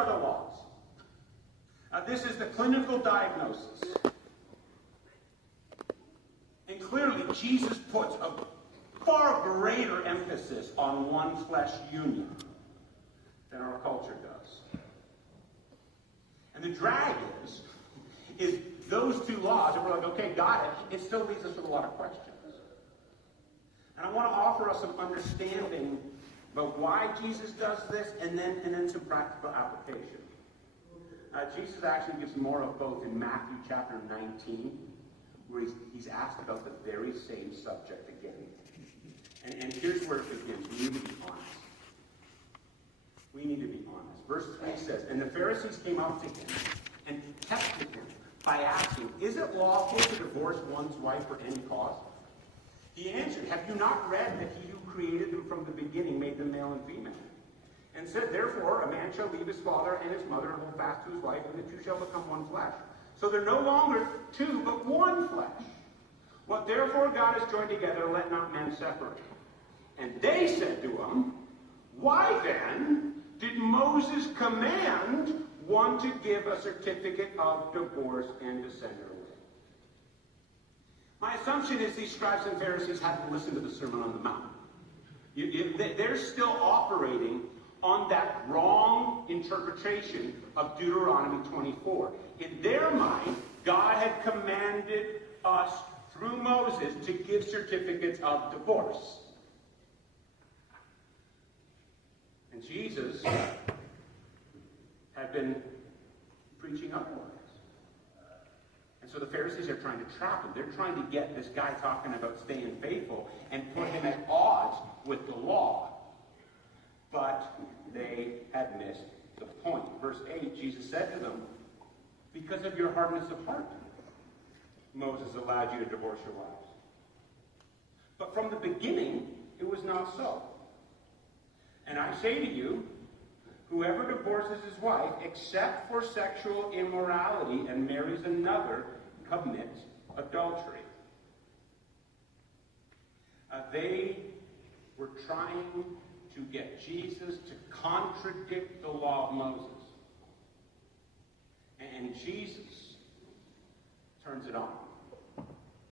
are the laws. This is the clinical diagnosis. And clearly, Jesus puts a far greater emphasis on one flesh union than our culture does. And the drag is those two laws, and we're like, okay, got it. It still leaves us with a lot of questions. And I want to offer us some understanding about why Jesus does this, and then some practical application. Jesus actually gives more of both in Matthew chapter 19, where he's asked about the very same subject again. And here's where it begins. We need to be honest. We need to be honest. Verse 3 says, "And the Pharisees came up to him and tested him by asking, 'Is it lawful to divorce one's wife for any cause?' He answered, 'Have you not read that he who created them from the beginning made them male and female? And said, therefore, a man shall leave his father and his mother and hold fast to his wife, and the two shall become one flesh. So they're no longer two, but one flesh. What therefore God has joined together, let not men separate.' And they said to him, 'Why then did Moses command one to give a certificate of divorce and to send her away?'" My assumption is these scribes and Pharisees hadn't listened to the Sermon on the Mount. They're still operating on that wrong interpretation of Deuteronomy 24. In their mind, God had commanded us through Moses to give certificates of divorce. And Jesus had been preaching otherwise. And so the Pharisees are trying to trap him. They're trying to get this guy talking about staying faithful and put him at odds with the law. But they had missed the point. Verse 8, Jesus said to them, "Because of your hardness of heart, Moses allowed you to divorce your wives. But from the beginning, it was not so. And I say to you, whoever divorces his wife, except for sexual immorality, and marries another, commits adultery." They were trying to get Jesus to contradict the law of Moses. And Jesus turns it on.